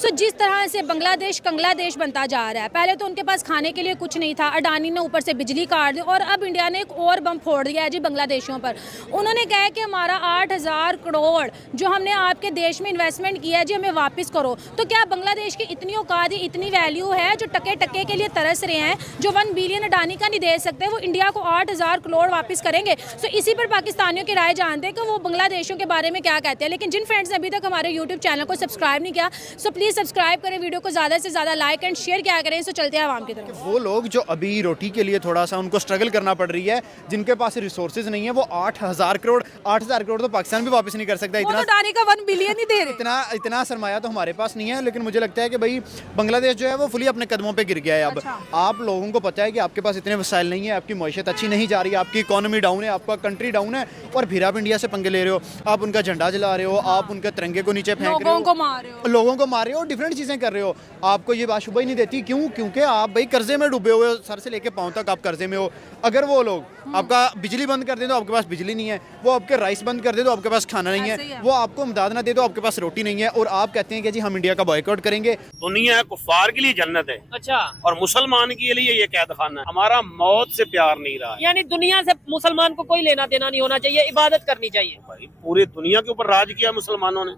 सो जिस तरह से बांग्लादेश कंगलादेश बनता जा रहा है, पहले तो उनके पास खाने के लिए कुछ नहीं था, अडानी ने ऊपर से बिजली काट दी और अब इंडिया ने एक और बम फोड़ दिया है जी बांग्लादेशियों पर। उन्होंने कहा कि हमारा 8,000 करोड़ जो हमने आपके देश में इन्वेस्टमेंट किया है जी, हमें वापस करो। तो क्या बांग्लादेश की इतनी औकात, इतनी वैल्यू है जो टके टके के लिए तरस रहे हैं, जो 1 बिलियन अडानी का नहीं दे सकते, वो इंडिया को 8,000 करोड़ वापस करेंगे? सो इसी पर पाकिस्तानियों की राय जानते हैं कि वो बांग्लादेशियों के बारे में क्या कहते हैं। लेकिन जिन फ्रेंड्स ने अभी तक हमारे यूट्यूब चैनल को सब्सक्राइब नहीं किया, सो प्लीज़ सब्सक्राइब करें, वीडियो को ज़्यादा से ज़्यादा लाइक एंड शेयर क्या करें। सो चलते हैं आवाम की तरफ। वो लोग जो अभी रोटी के लिए थोड़ा सा उनको स्ट्रगल करना पड़ रही है, जिनके पास रिसोर्सेज नहीं है, वो 8,000 करोड़ तो पाकिस्तान भी वापस नहीं कर सकता। इतना अडानी का 1 बिलियन ही दे रहे, इतना सरमाया तो हमारे पास नहीं है। लेकिन मुझे लगता है कि भाई बांग्लादेश जो है वो फुली अपने कदमों पे गिर गया है। अब आप लोगों को पता है कि आपके पास इतने वसाइल नहीं है, आपकी मईशत अच्छी नहीं जा रही है, आपकी इकोनॉमी डाउन है, आपका कंट्री डाउन है, और फिर आप इंडिया से पंगे ले रहे हो, आप उनका झंडा जला रहे हो, आप उनके तिरंगे को नीचे फेंक रहे हो, लोगों को मार रहे हो, डिफरेंट चीज़ें कर रहे हो। आपको ये बात शुबह ही नहीं देती। क्यों? क्योंकि आप भाई कर्जे में डूबे हुए हो, सर से लेके पाँव तक आप कर्जे में हो। अगर वो लोग आपका बिजली बंद कर दे तो आपके पास बिजली नहीं है, वो आपके राइस बंद कर दे तो आपके पास खाना नहीं है, वो आपको इमदाद ना दे तो आपके पास रोटी नहीं है, और आप कहते हैं कि जी हम इंडिया का बॉयकॉट करेंगे। दुनिया कुफार के लिए जन्नत है, अच्छा, और मुसलमान के लिए ये कैद खाना है। हमारा मौत से प्यार नहीं रहा है। यानी दुनिया से मुसलमान को कोई लेना देना नहीं होना चाहिए, इबादत करनी चाहिए। भाई पूरी दुनिया के ऊपर राज किया मुसलमानों ने,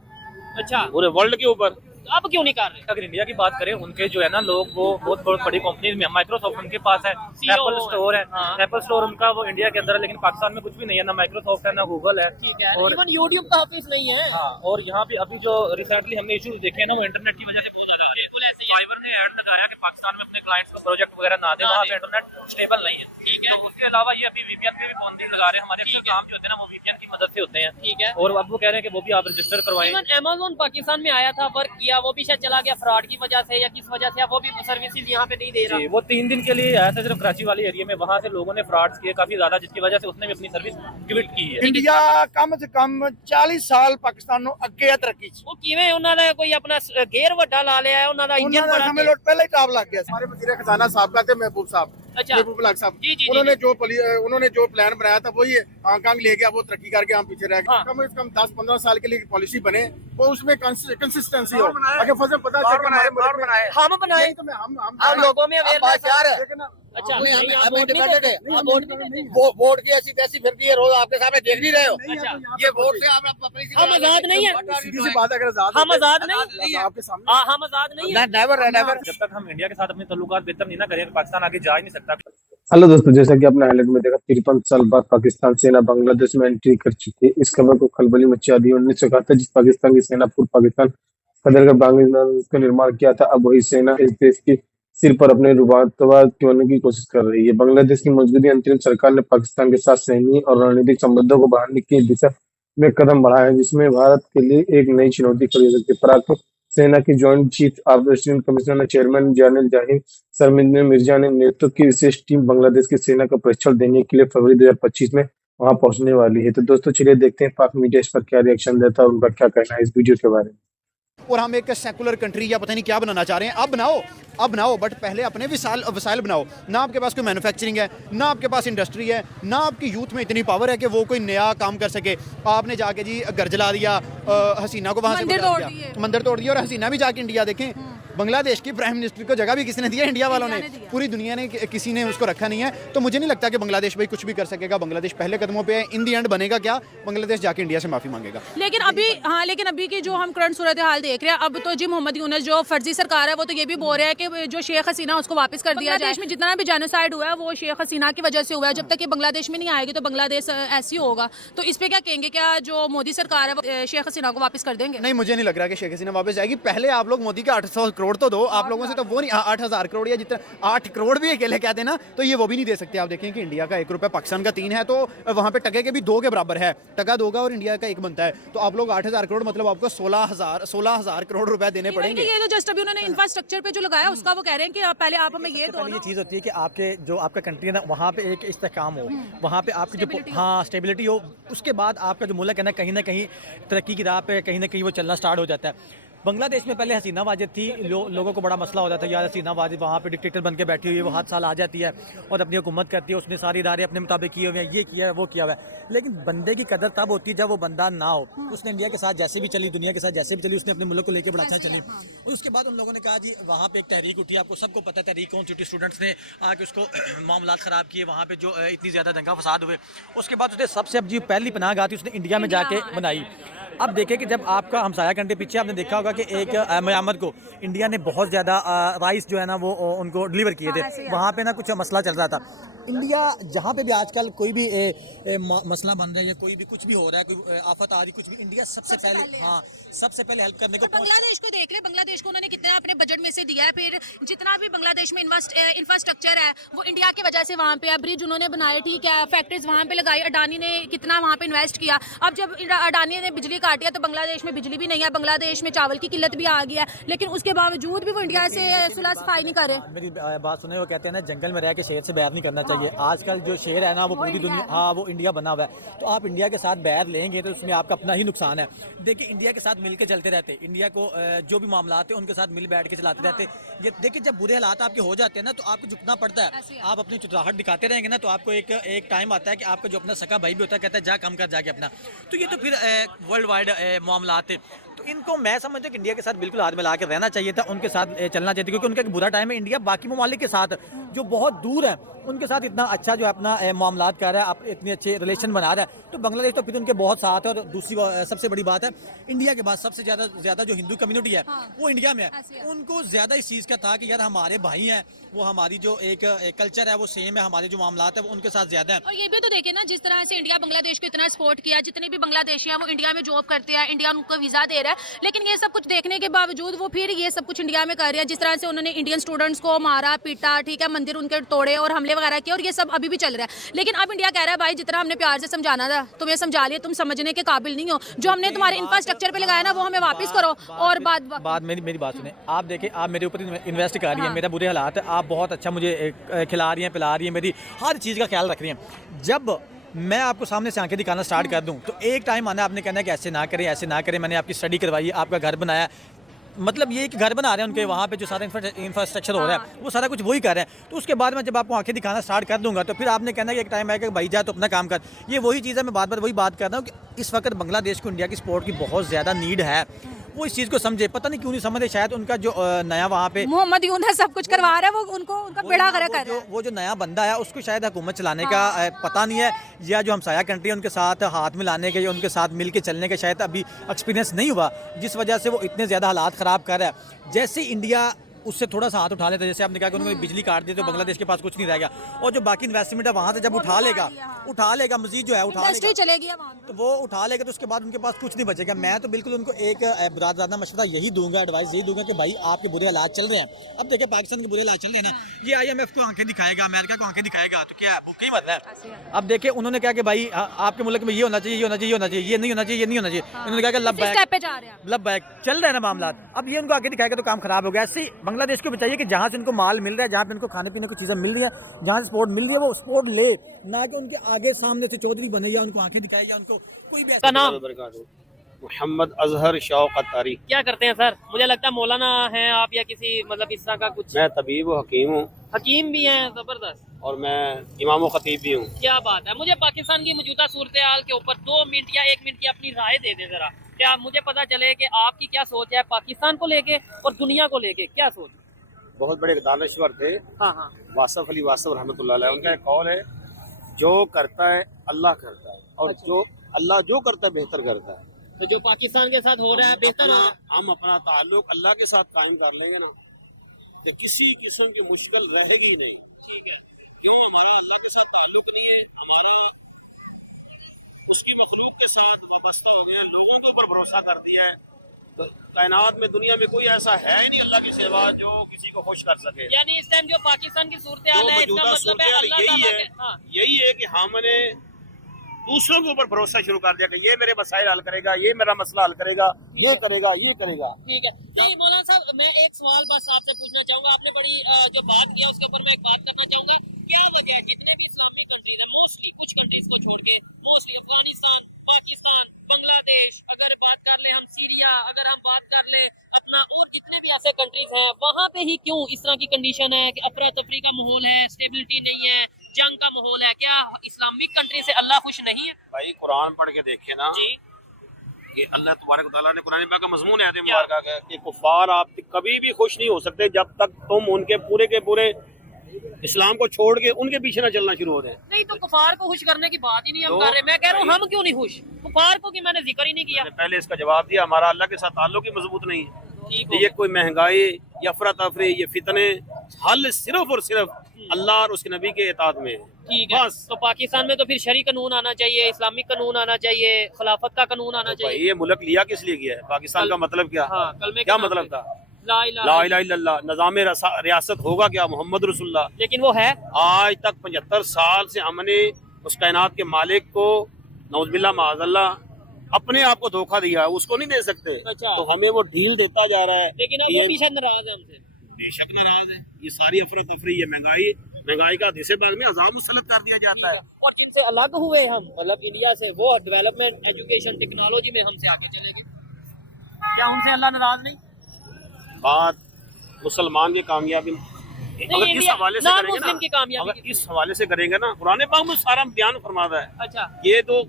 अच्छा, पूरे वर्ल्ड के ऊपर। अब क्यों नहीं कर रहे? अगर इंडिया की बात करें, उनके जो है ना लोग, वो बहुत बड़ी कंपनी में, माइक्रोसॉफ्ट उनके पास है, एप्पल स्टोर है, एप्पल स्टोर उनका वो इंडिया के अंदर है, लेकिन पाकिस्तान में कुछ भी नहीं है, ना माइक्रोसॉफ्ट है ना गूगल है, और इवन यूट्यूब का ऑफिस नहीं है। हाँ, और यहाँ पे अभी जो रिसेंटली हमने इशू देखे हैं ना, वो इंटरनेट की वजह से बहुत ज्यादा आ रहे हैं। फाइबर ने ऐड लगाया कि पाकिस्तान में अपने क्लाइंट्स को प्रोजेक्ट वगैरह ना दे, वहाँ पे इंटरनेट स्टेबल नहीं है। तो उसके अलावा ये अभी वीपीएन पे भी पाबंदी लगा रहे हैं। हमारे अक्सर काम जो होते हैं ना वो वीपीएन की मदद से होते हैं, ठीक है, और अब वो कह रहे हैं कि वो भी आप रजिस्टर करवाएं। इवन अमेज़न पाकिस्तान में आया था, वर्क किया, वो भी शायद चला गया फ्रॉड की वजह से या किस वजह से, वो भी सर्विसेज यहाँ पे नहीं दे रहा। वो 3 दिन के लिए आया था सिर्फ कराची वाले एरिया में, वहाँ से लोगों ने फ्रॉड्स किए काफी ज्यादा, जिसकी वजह से उसने भी अपनी सर्विस क्विट की है। इंडिया कम से कम 40 साल पाकिस्तान अगे है तरक्की च। वो किवें उन्हां दा कोई अपना गेयर वड्डा ला लिया है, उन्हां दा इंजन बड़ा हमें लोट पहले ही टाप लग गया। हमारे वजीर खजाना साहब का थे महबूब साहब, अच्छा, महबूब लाग साहब, जी, जी, उन्होंने जो प्लान बनाया था वही हांगकांग ले गया, वो तरक्की करके हम पीछे रह गए। हाँ। कम से कम 10-15 साल के लिए पॉलिसी बने, वो उसमें कंसिस्टेंसी हो। अगर फजल पता चले हम बनाए, तो हम लोगों में अवेयरनेस है। लेकिन अच्छा, हम इंडिपेंडेंट है, वोट की ऐसी वैसी फिरती है, रोज आपके सामने देख नहीं रहे हो। अच्छा, ये वोट से आप हम आजाद नहीं है, सीधी सी बात है, अगर आजाद हम आजाद नहीं, आपके सामने हम आजाद नहीं है। नेवर। जब तक हम इंडिया के साथ अपने ताल्लुकात बेहतर नहीं ना करें, पाकिस्तान आगे जा ही नहीं सकता। हेलो दोस्तों, जैसा कि आपने हाईलाइट में देखा, 53 साल बाद पाकिस्तान सेना बांग्लादेश में एंट्री कर चुकी है। इस खबर को खलबली मचा दी। 1971 जिस पाकिस्तान की सेना पूर्व पाकिस्तान फतेह कर बांग्लादेश का निर्माण किया था, अब वही सेना इस देश की सिर पर अपने रुबातवाद करने की कोशिश कर रही है। बांग्लादेश की मौजूदा अंतरिम सरकार ने पाकिस्तान के साथ सैन्य और रणनीतिक संबंधों को बढ़ाने की दिशा में कदम बढ़ाया है, जिसमें भारत के लिए एक नई चुनौती खड़ी हो सकती है। पाक सेना की joint chief operation commissioner chairman general जाहिर शर्मिंदा मिर्जा ने नेतृत्व की विशेष टीम बांग्लादेश की सेना का प्रशिक्षण देने के लिए फरवरी 2025 में वहां पहुंचने वाली है। तो दोस्तों चलिए देखते हैं पाक मीडिया इस पर क्या रिएक्शन देता है और उनका क्या कहना है इस वीडियो के बारे में। और हम एक सेकुलर कंट्री या पता नहीं क्या बनाना चाह रहे हैं। अब बनाओ, बट पहले अपने वसाइल बनाओ। ना आपके पास कोई मैन्युफैक्चरिंग है, ना आपके पास इंडस्ट्री है, ना आपकी यूथ में इतनी पावर है कि वो कोई नया काम कर सके। आपने जाके जी घर जला दिया, हसीना को वहाँ से मंदिर तोड़ दिया, और हसीना भी जाके इंडिया देखें, बांग्लादेश की प्राइम मिनिस्टर को जगह भी किसी ने दिया, इंडिया वालों ने, पूरी दुनिया ने किसी ने उसको रखा नहीं है। तो मुझे नहीं लगता कि बांग्लादेश भाई कुछ भी कर सकेगा। बांग्लादेश पहले कदमों पे है, इन दी एंड बनेगा क्या, बांग्लादेश जाके इंडिया से माफी मांगेगा। लेकिन अभी की जो हम करंट सूरत हाल देख रहे हैं, अब तो जी मोहम्मद यूनुस जो फर्जी सरकार है, वो तो ये भी बोल रहा है कि जो शेख हसीना उसको वापस कर दिया जाए। देश में जितना भी जेनोसाइड हुआ है वो शेख हसीना की वजह से हुआ है। जब तक ये बांग्लादेश में नहीं आएगी तो बांग्लादेश ऐसी होगा। तो इस पे क्या कहेंगे, क्या जो मोदी सरकार है वो शेख हसीना को वापस कर देंगे? नहीं, मुझे नहीं लग रहा कि शेख हसीना वापस जाएगी। पहले आप लोग मोदी के 800 करोड़ तो दो, आप लोगों से तो वो नहीं, 8,000 करोड़ या जितना 8 करोड़ भी अकेले कहते ना, तो ये वो भी नहीं दे सकते। आप देखें कि इंडिया का 1 रुपया पाकिस्तान का 3 है, तो वहाँ पे टके के भी 2 के बराबर है। टका 2 का और इंडिया का 1 बनता है। तो आप लोग 8,000 करोड़ मतलब आपको 16,000 करोड़ रुपए देने पड़ेंगे। ये जो जस्ट अभी उन्होंने इंफ्रास्ट्रक्चर पे जो लगाया उसका वो कह रहे हैं कि पहले आप हमें ये पहले ये चीज़ होती है कि आपके जो आपका कंट्री है ना, वहाँ पे एक इस्तेहकाम हो, वहाँ पे आपकी जो स्टेबिलिटी हो, उसके बाद आपका जो मुल्क है ना कहीं तरक्की की राह पे कहीं ना कहीं वो चलना स्टार्ट हो जाता है। बांग्लादेश में पहले हसीना वाजिद थी, लोगों को बड़ा मसला होता था यार हसीना वाजिद वहाँ पे डिक्टेटर बन के बैठी हुई है, वो 7 साल आ जाती है और अपनी हुकूमत करती है, उसने सारे इदारे अपने मुताबिक किए हुए हैं, ये किया है वो किया हुआ है। लेकिन बंदे की कदर तब होती है जब वो बंदा ना हो। उसने इंडिया के साथ जैसे भी चली, दुनिया के साथ जैसे भी चली, उसने अपने मुल्क को लेकर बड़ा अच्छा चली। और उसके बाद उन लोगों ने कहा जी वहाँ पे एक तहरीक उठी, आपको सबको पता है तहरीक कौन सी उठी, स्टूडेंट्स ने आके उसको मामलात ख़राब किए, वहाँ पे जो इतनी ज़्यादा दंगा फसाद हुए। उसके बाद उसने सबसे अब जी पहली पनाह गाह थी उसने इंडिया में जाके बनाई। अब देखिए कि जब आपका हमसाया कंट्री, पीछे आपने देखा होगा कि एक म्यांमार को इंडिया ने बहुत ज़्यादा राइस जो है ना वो उनको डिलीवर किए थे, वहाँ पे ना कुछ मसला चल रहा था। इंडिया जहाँ पे भी आजकल कोई भी मसला बन रहा है या कोई भी कुछ भी हो रहा है, कोई आफत आ रही कुछ भी, इंडिया सबसे पहले हाँ सबसे पहले हेल्प करने को। बांग्लादेश को देख ले, बांग्लादेश को उन्होंने कितना अपने बजट में से दिया है, फिर जितना भी बांग्लादेश में इंफ्रास्ट्रक्चर है वो इंडिया की वजह से वहाँ पे ब्रिज उन्होंने बनाए, ठीक है, फैक्ट्रीज वहाँ पे लगाई, अडानी ने कितना वहाँ पे इन्वेस्ट किया। अब जब अडानी ने बिजली काटी है तो बांग्लादेश में बिजली भी नहीं है, बांग्लादेश में चावल की किल्लत भी आ गई है, लेकिन उसके बावजूद भी वो इंडिया से सुलह सफाई नहीं कर रहे। मेरी बात सुने, वो कहते हैं ना जंगल में रह के शेर से बैर नहीं करना चाहिए। आजकल जो शेर है ना वो पूरी दुनिया, हाँ वो इंडिया बना हुआ है, तो आप इंडिया के साथ बैर लेंगे तो उसमें आपका अपना ही नुकसान है। देखिए इंडिया के साथ मिलकर चलते रहते, इंडिया को जो भी मामला आते हैं उनके साथ मिल बैठ के चलाते रहते। ये देखिए जब बुरे हालात आपके हो जाते हैं ना तो आपको झुकना पड़ता है, आप अपनी चुतराहट दिखाते रहेंगे ना तो आपको एक टाइम आता है कि आपका जो अपना सका भाई भी होता है कहता है जा कम कर जाके अपना। तो ये तो फिर वर्ल्ड वाइड मामला आते, तो इनको मैं समझता हूँ कि इंडिया के साथ बिल्कुल हाथ मिला के रहना चाहिए था, उनके साथ चलना चाहिए था, क्योंकि उनका एक बुरा टाइम है। इंडिया बाकी ममालिक के साथ जो बहुत दूर है उनके साथ इतना अच्छा जो है अपना मामलात कर रहा है, इतने अच्छे रिलेशन बना रहा है, तो बांग्लादेश तो फिर उनके बहुत साथ है। और दूसरी सबसे बड़ी बात है, इंडिया के बाद सबसे ज़्यादा जो हिंदू कम्युनिटी है वो इंडिया में है। उनको ज़्यादा इस चीज़ का था कि यार हमारे भाई हैं, वो हमारी जो एक कल्चर है वो सेम है, हमारे जो मामलात है वो उनके साथ ज़्यादा है। और ये भी तो देखे ना, जिस तरह से इंडिया बांग्लादेश को इतना सपोर्ट किया, जितने भी बांग्लादेशी हैं वो इंडिया में जॉब करते हैं, इंडिया उनको वीज़ा दे रहा है, लेकिन ये सब कुछ देखने के बावजूद वो फिर ये सब कुछ इंडिया में कर रहे हैं। जिस तरह से उन्होंने इंडियन स्टूडेंट्स को मारा पीटा, ठीक है, मंदिर उनके तोड़े और हमले वगैरह किए, और ये सब अभी भी चल रहा है। लेकिन अब इंडिया कह रहा है भाई जितना हमने प्यार से समझाना था तुम्हें समझा लिया, तुम समझने के काबिल नहीं हो, जो हमने तुम्हारे इंफ्रास्ट्रक्चर पे लगाया ना वो हमें वापस करो। और बात मेरी बात सुने, आप देखें आप मेरे ऊपर इन्वेस्ट कर रही हैं, मेरा बुरे हालात है, आप बहुत अच्छा मुझे खिला रही हैं पिला रही हैं, मेरी हर चीज़ का ख्याल रख रही हैं। जब मैं आपको सामने से आंखें दिखाना स्टार्ट कर दूं तो एक टाइम आना आपने कहना है कि ऐसे ना करें ऐसे ना करें, मैंने आपकी स्टडी करवाई, आपका घर बनाया, मतलब ये कि घर बना रहे हैं उनके वहाँ पे जो सारा इंफ्रास्ट्रक्चर हो रहा है वो सारा कुछ वही कर रहे हैं। तो उसके बाद में जब आपको आंखें दिखाना स्टार्ट कर दूंगा तो फिर आपने कहना कि एक टाइम आएगा कि भाई जा तो अपना काम कर। ये वही चीज़ है, मैं बार बार वही बात कर रहा हूँ कि इस वक्त बांग्लादेश को इंडिया की सपोर्ट की बहुत ज़्यादा नीड है। वो इस चीज़ को समझे, पता नहीं क्यों नहीं समझे, शायद उनका जो नया वहाँ पे मोहम्मद यूनुस सब कुछ करवा रहा है, वो उनका बेड़ा गर्क कर रहा है। वो जो नया बंदा है उसको शायद हुकूमत चलाने का पता नहीं है, या जो हमसाया कंट्री है उनके साथ हाथ मिलाने के या उनके साथ मिल के चलने के शायद अभी एक्सपीरियंस नहीं हुआ, जिस वजह से वो इतने ज़्यादा हालात ख़राब कर रहा है। जैसे इंडिया उससे थोड़ा सा हाथ उठा लेता है, जैसे आपने कहा कि उन्होंने बिजली काट दी तो बांग्लादेश के पास कुछ नहीं रहेगा, और जो बाकी इन्वेस्टमेंट है वहाँ से जब उठा लेगा मजीद जो है इंडस्ट्री चलेगी तो वो उठा लेगा, तो उसके बाद उनके पास कुछ नहीं बचेगा। मैं तो बिल्कुल उनको एक बुरादाना मशवरा यही दूंगा, एडवाइस यही दूंगा कि भाई आपके बुरे हालात चल रहे हैं। अब देखिए पाकिस्तान के बुरे हालात चल रहे हैं ना, ये IMF को आंखें दिखाएगा, अमेरिका को आंखें दिखाएगा, तो क्या भूखे ही मर रहा है। अब देखिए उन्होंने कहा कि भाई आपके मुल्क में ये होना चाहिए, ये होना चाहिए, ये होना चाहिए, ये नहीं होना चाहिए, ये नहीं होना चाहिए। उन्होंने कहा कि लब बैक चल रहे हैं ना मामला, अब ये उनको आगे दिखाएगा तो काम खराब हो गया। ऐसे बांग्लादेश को चाहिए कि जहाँ से उनको माल मिल रहा है, जहाँ पे उनको खाने पीने की चीज़ें मिल रही है, जहाँ से सपोर्ट मिल रही है वो सपोर्ट ले, ना कि उनके आगे सामने से चौधरी बने या उनको आंखें दिखाए या उनको कोई भी। नाम मोहम्मद अजहर शौकत। क्या करते हैं सर? मुझे लगता है मौलाना हैं आप या किसी मतलब इस तरह का कुछ। मैं तबीब व हकीम हूँ। हकीम भी हैं, जबरदस्त। और मैं इमाम व खतीब भी हूँ। क्या बात है। मुझे पाकिस्तान की मौजूदा सूरत हाल के ऊपर 2 मिनट या 1 मिनट की अपनी राय दे दें जरा, क्या मुझे पता चले कि आपकी क्या सोच है पाकिस्तान को लेके और दुनिया को लेके, क्या सोच? बहुत बड़े दानश्वर थे, हाँ, वासफ अली वासफ रहमतुल्लाह अलैह, उनका एक कौल है, जो करता है अल्लाह करता है, और जो अल्लाह जो करता है बेहतर करता है। तो जो पाकिस्तान के साथ हो रहा है बेहतर है। हम अपना ताल्लुक अल्लाह के साथ कायम कर लेंगे ना, कि किसी किस्म की मुश्किल रहेगी नहीं। क्यों? हमारा अल्लाह के साथ ताल्लुक नहीं है, हमारा उसकी मखलूक के साथ वाबस्ता हो गया, लोगों के ऊपर भरोसा कर दिया है। तो कायनात में दुनिया में कोई ऐसा है ही नहीं अल्लाह के सिवा जो किसी को खुश कर सके। यानी इस टाइम जो पाकिस्तान की सूरत हाल है, इसका मतलब है अल्लाह यही ताला है, के। हाँ। यही है कि हमने दूसरों के ऊपर भरोसा शुरू कर दिया कि ये मेरे मसाइल हल करेगा, ये मेरा मसला हल करेगा, ये करेगा, ये करेगा। ठीक है। नहीं मौलाना साहब, मैं एक सवाल बस आपसे पूछना चाहूंगा। आपने बड़ी जो बात किया उसके ऊपर मैं एक बात करना चाहूंगा। क्या वजह है जितने भी इस्लामिक कंट्रीज है, मोस्टली कुछ कंट्रीज को छोड़ के, मोस्टली अफगानिस्तान, पाकिस्तान, बांग्लादेश, अगर बात कर ले हम सीरिया, अगर हम बात कर ले बहुत से कंट्रीज हैं, वहाँ पे ही क्यों इस तरह की कंडीशन है कि अफरा तफरी का माहौल है, स्टेबिलिटी नहीं है, जंग का माहौल है? क्या इस्लामिक कंट्री से अल्लाह खुश नहीं है? भाई कुरान पढ़ के देखे ना जी कि अल्लाह तबारक व तआला ने कुरान पाक का मजमून है मुबारका का कि कुफार आप कभी भी खुश नहीं हो सकते जब तक तुम उनके पूरे के पूरे इस्लाम को छोड़ के उनके पीछे ना चलना शुरू हो जाए। नहीं तो कुफार को खुश करने की बात ही नहीं हम तो कर रहे। मैं कह रहा हूँ हम क्यों नहीं खुश? कुफार को कि मैंने जिक्र ही नहीं किया। मैंने पहले इसका जवाब दिया, हमारा अल्लाह के साथ ताल्लुक ही मजबूत नहीं है। ठीक ये कोई महंगाई या अफरा तफरी ये फितने हल सिर्फ और सिर्फ अल्लाह और उसके नबी के इताअत में है। ठीक है, तो पाकिस्तान में तो फिर शरी कानून आना चाहिए, इस्लामिक कानून आना चाहिए, खिलाफत का कानून आना भाई चाहिए। ये मुल्क लिया किस लिए गया है? पाकिस्तान का मतलब क्या? हाँ, कलमे क्या के नाम मतलब पे। था? ला इलाहा ला इलाहा इल्लल्लाह निज़ाम रियासत होगा क्या? मोहम्मद रसूलुल्लाह। लेकिन वो है। आज तक 75 साल से हमने उस कायनात के मालिक को नौज़बिल्लाह माज़अल्लाह अपने आप को धोखा दिया, उसको नहीं दे सकते। अच्छा। तो हमें वो ढील देता जा रहा है। लेकिन अब ये वो भी शायद नाराज है हमसे। बेशक नाराज है। ये सारी अफरा तफरी, ये महंगाई का हिस्से भाग में अज़ाब मुसल्लत कर दिया जाता है। और जिनसे अलग हुए हम, मतलब इंडिया से, वो डेवलपमेंट, एजुकेशन, टेक्नोलॉजी में हमसे आगे चले गए। क्या उनसे अल्लाह नाराज नहीं? बात मुसलमान की कामयाबी अगर इस इंडिया हवाले से नॉन करेंगे मुस्लिम की ना, कामयाबी अगर इस हवाले से करेंगे ना, कुरान पाक में सारा बयान फरमाता है। अच्छा ये तो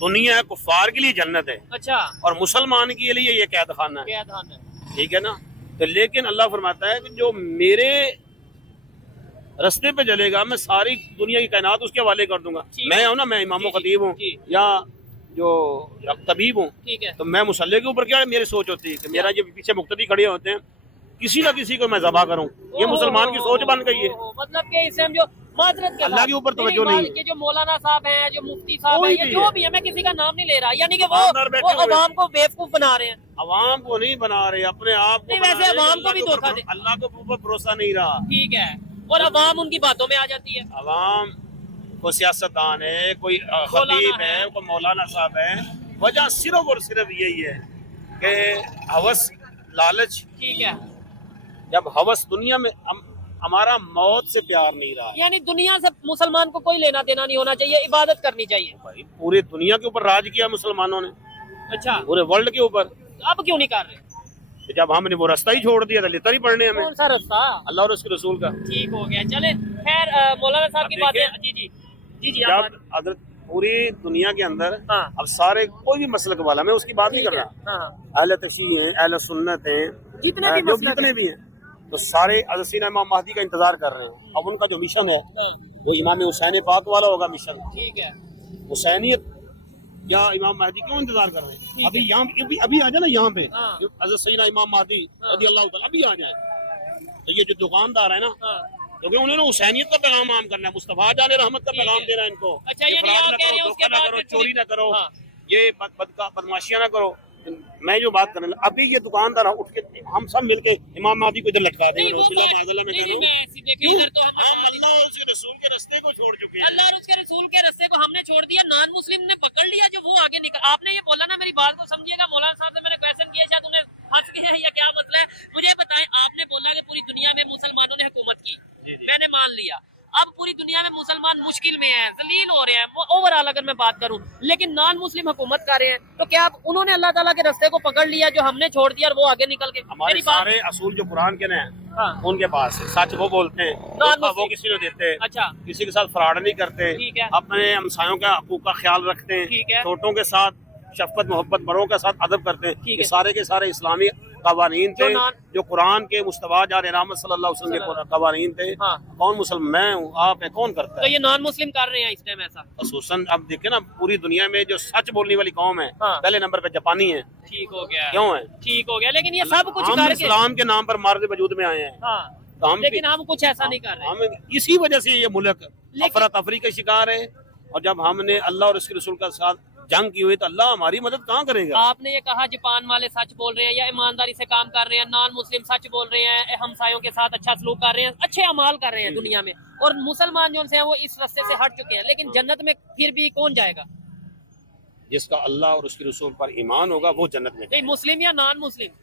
दुनिया है कुफार के लिए जन्नत है अच्छा, और मुसलमान के लिए ये कैद खाना है। क्या ध्यान है? ठीक है ना? तो लेकिन अल्लाह फरमाता है कि जो मेरे रास्ते पे चलेगा मैं सारी दुनिया की कायनात उसके हवाले कर दूंगा। मैं हूं ना, मैं इमाम जी, खतीब हूँ जी। या जो तबीब हूँ, ठीक है। तो मैं मुसल्ले के ऊपर क्या मेरी सोच होती है कि मेरा जो पीछे मुक्तदी खड़े होते हैं, किसी ना किसी को मैं ज़बा करूं। ये मुसलमान की सोच बन गई है। मतलब कि इससे हम जो माजरत के अल्लाह के ऊपर तवज्जो नहीं है। ये जो मौलाना साहब हैं, जो मुफ्ती साहब हैं, कोई ये भी जो है। भी है, मैं किसी का नाम नहीं ले रहा, यानी कि वो ईमानदार बैठे हुए हैं। अवाम को बेवकूफ बना रहे हैं। अवाम को नहीं बना रहे, अपने आप को नहीं, बना वैसे रहे हैं। अवाम को भी अल्लाह के धोखा ऊपर- दे। अल्लाह के ऊपर भरोसा नहीं रहा। ठीक है, और अवाम उनकी बातों में आ जाती है। अवाम कोई सियासतदान है, कोई खतीब है, कोई मौलाना साहब है, वजह सिर्फ और सिर्फ यही है कि हवस, लालच। ठीक है, जब हवस दुनिया में हमारा मौत से प्यार नहीं रहा। यानी दुनिया से मुसलमान को कोई लेना देना नहीं होना चाहिए, इबादत करनी चाहिए। भाई पूरी दुनिया के ऊपर राज किया मुसलमानों ने, अच्छा, पूरे वर्ल्ड के ऊपर। अब क्यों नहीं कर रहे? तो जब हमने वो रास्ता ही छोड़ दिया तो लेता ही पड़ने हमें कौन सा रास्ता? अल्लाह और उसके रसूल का। ठीक हो गया, चले। खैर, मौलाना साहब की अब बातें, जी जी जी जी, आप जब हजरत पूरी दुनिया के अंदर हाँ। अब सारे कोई भी मसलक वाला, मैं उसकी बात नहीं कर ठीक है, रहा, हाँ, अहले तशी हैं, अहले सुन्नत हैं, जितने भी जो मसलक जितने भी हैं, तो सारे हज़रत सीना इमाम महदी का इंतजार कर रहे हैं। अब उनका जो मिशन है वो इमाम हुसैन पाक वाला होगा मिशन। ठीक है, हुसैनियत या इमाम महदी क्यों इंतजार कर रहे हैं? अभी यहाँ अभी आ जाए ना, यहाँ पे हाँ। हज़रत सैयदना इमाम महदी रज़ियल्लाहु ताला अभी आ जाए। तो ये जो दुकानदार है ना, हाँ। क्योंकि उन्होंने हुसैनियत का पैगाम आम करना है, मुस्तफा जाले रहमत का पैगाम देना है इनको। अच्छा, ये यानी फराड आप ना कह रहे करो, हैं उसके धोखा ना बाद करो, फिर चोरी ना करो, हाँ। ये बदमाशियां ना करो। मैं जो बात करने लगा, अभी ये दुकानदार उठ के हम सब मिलके इमाम महदी को इधर लटका देंगे। नहीं, वो रसूलुल्लाह बात- माज़अल्लाह में नहीं, कह रहा हूं, नहीं, मैं ऐसी देखिए, इधर तो हम अल्लाह और उसके रसूल के रास्ते को छोड़ चुके हैं। अल्लाह और उसके रसूल के रास्ते को हमने छोड़ दिया, नॉन मुस्लिम ने पकड़ लिया, जो वो आगे निकल। आपने ये बोला ना, मेरी बात को समझिएगा, मौलाना साहब से मैंने क्वेश्चन किया, शायद उन्हें हंस गया या क्या मसला है, मुझे बताएं। आपने बोला कि पूरी दुनिया में मुसलमानों ने हुकूमत की, मैंने मान लिया। अब पूरी दुनिया में मुसलमान मुश्किल में हैं, जलील हो रहे हैं, वो ओवरऑल अगर मैं बात करूं, लेकिन नॉन मुस्लिम हुकूमत कर रहे हैं, तो क्या अब उन्होंने अल्लाह ताला के रास्ते को पकड़ लिया जो हमने छोड़ दिया, और वो आगे निकल के? हमारे मेरी बात, सारे असूल जो कुरान के हैं हाँ, उनके पास है। सच वो बोलते हैं, नॉन धोखा वो मुस्लिम। किसी को देते हैं, अच्छा, किसी के साथ फ्रॉड नहीं करते, ठीक है। अपने हमसायों का हकूक का ख्याल रखते हैं, ठीक है। छोटों के साथ शफकत मोहब्बत, बड़ों के साथ अदब करते हैं। ठीक ये है। सारे के सारे इस्लामी कवानीन थे, जो कुरान के मुस्तफा जारे रहमत सल्लल्लाहु अलैहि वसल्लम के कवानीन थे। हाँ। कौन मुसलमान, मैं हूँ, आप है, कौन करता तो है? ये नॉन मुस्लिम कर रहे हैं इस टाइम ऐसा? खसूसन अब देखे ना, पूरी दुनिया में जो सच बोलने वाली कौम है, हाँ। पहले नंबर पे जापानी है। ठीक हो गया, क्यों है? ठीक हो गया, लेकिन ये सब कुछ हम करके, इस्लाम के नाम पर मार्ग वजूद में आए हैं। हाँ, तो हम लेकिन हम कुछ ऐसा नहीं कर रहे। हम इसी वजह से ये मुल्क अफरा तफरी का शिकार है। और जब हमने अल्लाह और उसके रसूल का साथ जंग की हुई तो अल्लाह हमारी मदद कहाँ करेगा? आपने ये कहा जापान वाले सच बोल रहे हैं या ईमानदारी से काम कर रहे हैं, नॉन मुस्लिम सच बोल रहे हैं, हमसायों के साथ अच्छा सलूक कर रहे हैं, अच्छे अमाल कर रहे हैं दुनिया में, और मुसलमान जो हैं वो इस रास्ते से हट चुके हैं, लेकिन जन्नत में फिर भी कौन जाएगा? जिसका अल्लाह और उसके रसूल पर ईमान होगा वो जन्नत में नहीं, मुस्लिम या नॉन मुस्लिम?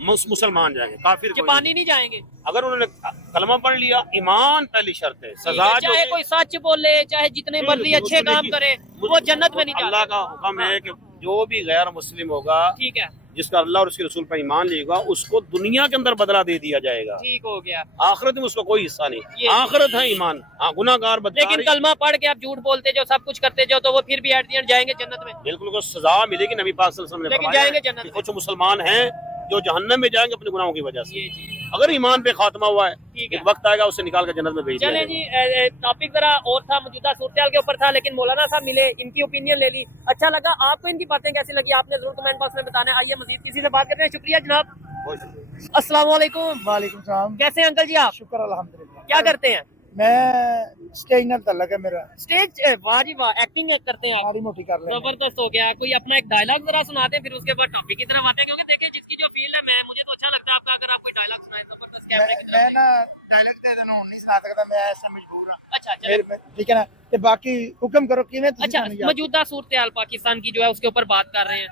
मुसलमान जाएंगे, काफिर कोई जापानी नहीं। नहीं जाएंगे। अगर उन्होंने कलमा पढ़ लिया, ईमान पहली शर्त है। सजा जो चाहे है, कोई सच बोले, चाहे जितने मर्जी अच्छे काम करे, वो जन्नत में नहीं अल्लाह जाता। का हुक्म है कि जो भी गैर मुस्लिम होगा ठीक है, जिसका अल्लाह और उसके रसूल पर ईमान लेगा उसको दुनिया के अंदर बदला दे दिया जाएगा, ठीक हो गया। आखिरत में उसका कोई हिस्सा नहीं। ये- आखिरत है ईमान। हाँ, गुनाहगार लेकिन कलमा पढ़ के आप झूठ बोलते जो सब कुछ करते जो तो वो फिर भी एट द एंड जाएंगे जन्नत में। बिल्कुल को सजा मिलेगी। नबी पाक सल्लल्लाहु अलैहि वसल्लम ने लेकिन फरमाया जाएंगे कि जन्नत में। कुछ मुसलमान हैं जो जहन्नम में जाएंगे अपने गुनाहों की वजह से। ये जी अगर ईमान पे खात्मा हुआ है, ठीक है। एक वक्त आएगा उसे निकाल कर जन्नत में भेज दिया चले जाएगा। जी, टॉपिक जरा और था, मौजूदा सूरत के ऊपर था, लेकिन मौलाना साहब मिले, इनकी ओपिनियन ले ली, अच्छा लगा। आपको इनकी बातें कैसी लगी आपने जरूर कमेंट बॉक्स में बताना। आइए मजीद किसी से बात करते हैं। शुक्रिया जनाब। अस्सलाम वालेकुम। वालेकुम सलाम। कैसे हैं अंकल जी आप? शुक्र अल्हम्दुलिल्लाह। क्या करते हैं? मैं स्टेज नाल तल्लक है मेरा, स्टेज, वाह जी वाह, एक्टिंग करते हैं आप, माड़ी मोटी कर लेंगे। जबरदस्त हो गया। कोई अपना एक डायलॉग जरा सुनाते हैं, फिर उसके बाद टॉपिक की तरफ आते हैं, क्योंकि देखिए जिसकी जो फील्ड है, मैं मुझे तो अच्छा लगता है आपका, अगर आप कोई डायलॉग सुनाए जबरदस्त कैमरे की मैं तरफ। ना डायलॉग दे देना नहीं सुना सकता, मैं ऐसा मजबूर हां। अच्छा चलो, ठीक है ना, ते बाकी हुक्म करो किवें तुसीं अच्छा सुनी जाओ। मौजूदा सूरत हाल पाकिस्तान की जो है उसके ऊपर बात कर रहे हैं।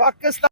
पाकिस्तान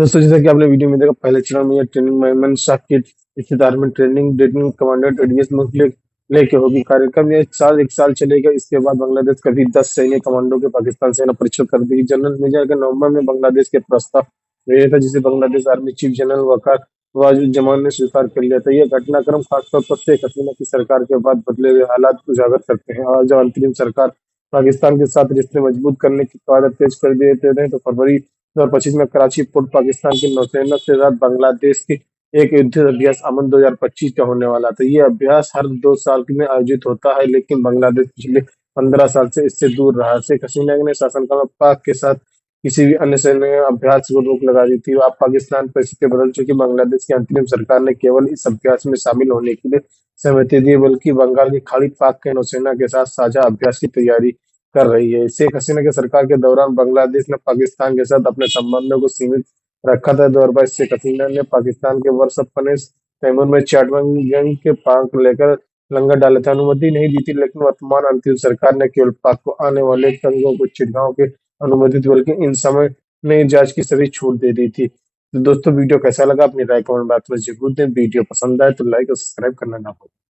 दोस्तों जैसा कि आपने वीडियो में देखा, पहले चरण में यह ट्रेनिंग मेमन शाह की इख्तियार में ट्रेनिंग कमांडेंट एडीएस मुख्य लेके होगी। कार्यक्रम यह एक साल चलेगा। इसके बाद बांग्लादेश का भी 10 सैन्य कमांडो के पाकिस्तान सेना परिषद कर देगी। जनरल मेजर के नवंबर में बांग्लादेश के प्रस्ताव भेजा था, जिसे बांग्लादेश आर्मी चीफ जनरल वकार वाजुज्जमान ने स्वीकार कर लिया था। यह घटनाक्रम खासतौर पर शेख हसीना की सरकार के बाद बदले हुए हालात को उजागर करते हैं। और जब अंतरिम सरकार पाकिस्तान के साथ रिश्ते मजबूत करने की कवायद तेज कर देते थे, तो फरवरी 2025 में कराची पोर्ट पाकिस्तान की नौसेना के साथ बांग्लादेश की एक युद्ध अभ्यास अमन 2025 का होने वाला था। ये अभ्यास हर 2 साल में आयोजित होता है, लेकिन बांग्लादेश पिछले 15 साल से इससे दूर रहा। शेख हसीना ने शासनकाल में पाक के साथ किसी भी अन्य सैन्य अभ्यास को रोक लगा दी थी। अब पाकिस्तान परिस्थिति बदल चुकी। बांग्लादेश की अंतरिम सरकार ने केवल इस अभ्यास में शामिल होने के लिए सहमति दी, बल्कि बंगाल की खाड़ी पाक के नौसेना के साथ साझा अभ्यास की तैयारी कर रही है। शेख हसीना की सरकार के दौरान बांग्लादेश ने पाकिस्तान के साथ अपने संबंधों को सीमित रखा था। 2022 शेख हसीना ने पाकिस्तान के वर्षपनेस तैमूर में चैटगंज के पाक को लेकर लंगर डाले थे। अनुमति नहीं दी थी, लेकिन वर्तमान अंतरिम सरकार ने केवल पाक को आने वाले तंगों को चिड़गांव के अनुमोदित, बल्कि इन समय नई जांच की सभी छूट दे दी थी। तो दोस्तों वीडियो कैसा लगा अपनी राय कमेंट बॉक्स में जरूर दें। वीडियो पसंद आए तो लाइक और सब्सक्राइब करना ना भूलें।